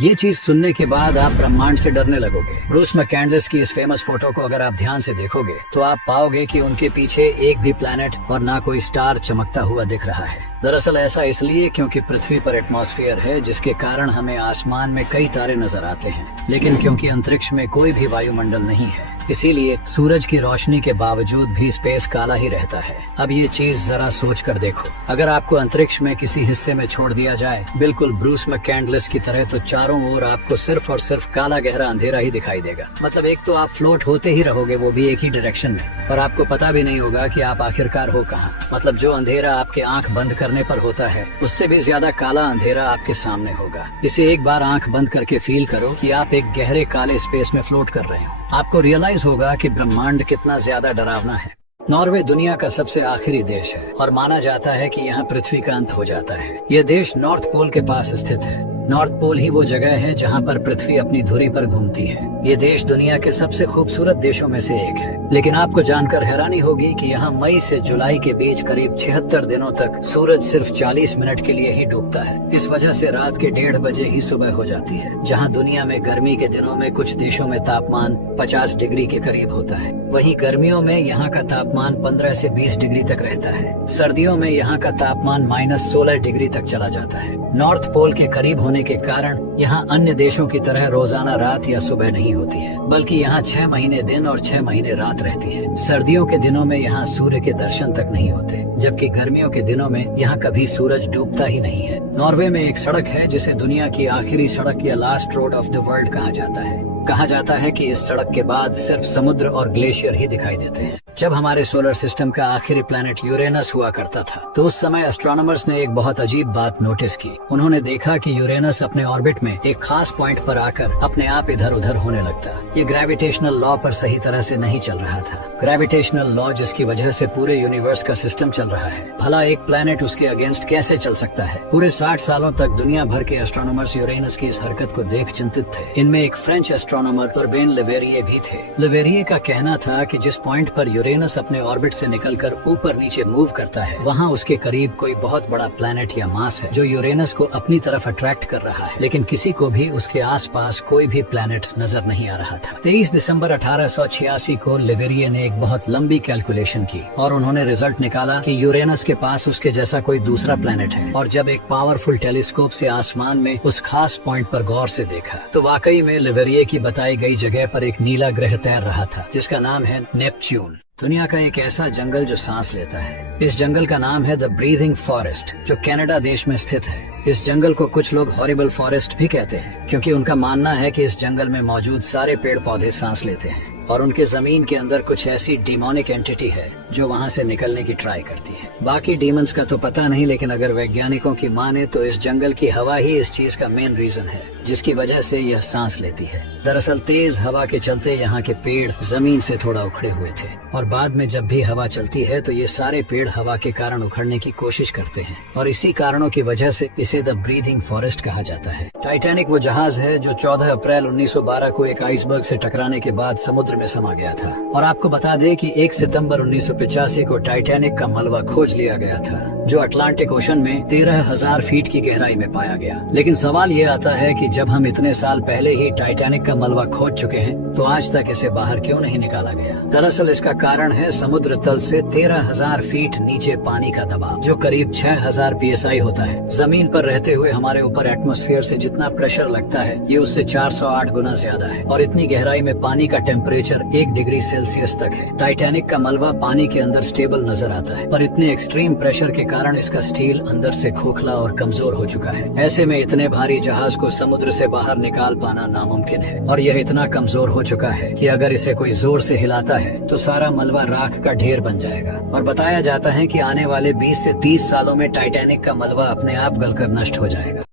ये चीज सुनने के बाद आप ब्रह्मांड से डरने लगोगे। ब्रूस मैककंडलिस की इस फेमस फोटो को अगर आप ध्यान से देखोगे तो आप पाओगे कि उनके पीछे एक भी प्लैनेट और ना कोई स्टार चमकता हुआ दिख रहा है। दरअसल ऐसा इसलिए क्योंकि पृथ्वी पर एटमॉस्फेयर है, जिसके कारण हमें आसमान में कई तारे नजर आते हैं, लेकिन क्योंकि अंतरिक्ष में कोई भी वायुमंडल नहीं है, इसीलिए सूरज की रोशनी के बावजूद भी स्पेस काला ही रहता है। अब ये चीज जरा सोच कर देखो, अगर आपको अंतरिक्ष में किसी हिस्से में छोड़ दिया जाए बिल्कुल ब्रूस मैककंडलिस की तरह, तो चारों ओर आपको सिर्फ और सिर्फ काला गहरा अंधेरा ही दिखाई देगा। मतलब एक तो आप फ्लोट होते ही रहोगे, वो भी एक ही डायरेक्शन में, और आपको पता भी नहीं होगा कि आप आखिरकार हो कहाँ। मतलब जो अंधेरा आपके आंख बंद करने पर होता है, उससे भी ज्यादा काला अंधेरा आपके सामने होगा। इसे एक बार आंख बंद करके फील करो कि आप एक गहरे काले स्पेस में फ्लोट कर रहे हो। आपको रियलाइज होगा कि ब्रह्मांड कितना ज्यादा डरावना है। नॉर्वे दुनिया का सबसे आखिरी देश है और माना जाता है कि यहाँ पृथ्वी का अंत हो जाता है। यह देश नॉर्थ पोल के पास स्थित है। नॉर्थ पोल ही वो जगह है जहाँ पर पृथ्वी अपनी धुरी पर घूमती है। ये देश दुनिया के सबसे खूबसूरत देशों में से एक है, लेकिन आपको जानकर हैरानी होगी कि यहाँ मई से जुलाई के बीच करीब 76 दिनों तक सूरज सिर्फ 40 मिनट के लिए ही डूबता है। इस वजह से रात के 1:30 बजे ही सुबह हो जाती है। जहाँ दुनिया में गर्मी के दिनों में कुछ देशों में तापमान 50 डिग्री के करीब होता है, वहीं गर्मियों में यहाँ का तापमान 15 से 20 डिग्री तक रहता है। सर्दियों में यहाँ का तापमान -16 डिग्री तक चला जाता है। नॉर्थ पोल के करीब होने के कारण यहाँ अन्य देशों की तरह रोजाना रात या सुबह नहीं होती है, बल्कि यहाँ 6 महीने दिन और 6 महीने रात रहती है। सर्दियों के दिनों में यहाँ सूर्य के दर्शन तक नहीं होते, जबकि गर्मियों के दिनों में यहाँ कभी सूरज डूबता ही नहीं है। नॉर्वे में एक सड़क है जिसे दुनिया की आखिरी सड़क या last road of the world कहा जाता है। कहा जाता है कि इस सड़क के बाद सिर्फ समुद्र और ग्लेशियर ही दिखाई देते हैं। जब हमारे सोलर सिस्टम का आखिरी प्लैनेट यूरेनस हुआ करता था, तो उस समय एस्ट्रोनॉमर्स ने एक बहुत अजीब बात नोटिस की। उन्होंने देखा कि यूरेनस अपने ऑर्बिट में एक खास पॉइंट पर आकर अपने आप इधर उधर होने लगता। ये ग्रेविटेशनल लॉ पर सही तरह से नहीं चल रहा था। ग्रेविटेशनल लॉ जिसकी वजह से पूरे यूनिवर्स का सिस्टम चल रहा है, भला एक प्लैनेट उसके अगेंस्ट कैसे चल सकता है? पूरे 60 सालों तक दुनिया भर के एस्ट्रोनॉमर्स यूरेनस की इस हरकत को देख चिंतित थे। इनमें एक फ्रेंच एस्ट्रोनॉमर उर्बेन लेवेरिये भी थे। लेवेरिये का कहना था कि जिस पॉइंट पर यूरेनस अपने ऑर्बिट से निकलकर ऊपर नीचे मूव करता है, वहाँ उसके करीब कोई बहुत बड़ा प्लैनेट या मास है जो यूरेनस को अपनी तरफ अट्रैक्ट कर रहा है, लेकिन किसी को भी उसके आसपास कोई भी प्लैनेट नजर नहीं आ रहा था। 23 दिसंबर 1886 को लेवेरिये ने एक बहुत लंबी कैलकुलेशन की और उन्होंने रिजल्ट निकाला कि यूरेनस के पास उसके जैसा कोई दूसरा प्लैनेट है। और जब एक पावरफुल टेलीस्कोप से आसमान में उस खास पॉइंट पर गौर से देखा, तो वाकई में लेवेरिये की बताई गई जगह पर एक नीला ग्रह तैर रहा था, जिसका नाम है नेपच्यून। दुनिया का एक ऐसा जंगल जो सांस लेता है। इस जंगल का नाम है द ब्रीथिंग फॉरेस्ट, जो कनाडा देश में स्थित है। इस जंगल को कुछ लोग हॉरिबल फॉरेस्ट भी कहते हैं, क्योंकि उनका मानना है कि इस जंगल में मौजूद सारे पेड़ पौधे सांस लेते हैं और उनके जमीन के अंदर कुछ ऐसी डिमोनिक एंटिटी है जो वहाँ से निकलने की ट्राई करती है। बाकी डीमंस का तो पता नहीं, लेकिन अगर वैज्ञानिकों की माने तो इस जंगल की हवा ही इस चीज का मेन रीजन है, जिसकी वजह से यह सांस लेती है। दरअसल तेज हवा के चलते यहाँ के पेड़ जमीन से थोड़ा उखड़े हुए थे, और बाद में जब भी हवा चलती है तो ये सारे पेड़ हवा के कारण उखड़ने की कोशिश करते हैं, और इसी कारणों की वजह से इसे द ब्रीथिंग फॉरेस्ट कहा जाता है। टाइटैनिक वो जहाज है जो 14 अप्रैल 1912 को एक आइसबर्ग से टकराने के बाद समुद्र में समा गया था। और आपको बता दें कि 1 सितंबर 1985 को टाइटैनिक का मलबा खोज लिया गया था, जो अटलांटिक ओशन में 13,000 फीट की गहराई में पाया गया। लेकिन सवाल ये आता है कि जब हम इतने साल पहले ही टाइटैनिक का मलबा खोज चुके हैं, तो आज तक इसे बाहर क्यों नहीं निकाला गया? दरअसल इसका कारण है समुद्र तल से 13,000 फीट नीचे पानी का दबाव, जो करीब 6,000 PSI होता है। जमीन पर रहते हुए हमारे ऊपर एटमॉस्फेयर से जितना प्रेशर लगता है, ये उससे 408 गुना ज्यादा है, और इतनी गहराई में पानी का टेम्परेचर 1 डिग्री सेल्सियस तक है। टाइटैनिक का मलबा पानी के अंदर स्टेबल नजर आता है, पर इतने एक्सट्रीम प्रेशर के कारण इसका स्टील अंदर से खोखला और कमजोर हो चुका है। ऐसे में इतने भारी जहाज को समुद्र से बाहर निकाल पाना नामुमकिन है, और यह इतना कमजोर हो चुका है कि अगर इसे कोई जोर से हिलाता है तो सारा मलबा राख का ढेर बन जाएगा। और बताया जाता है कि आने वाले 20 से 30 सालों में टाइटैनिक का मलबा अपने आप गलकर नष्ट हो जाएगा।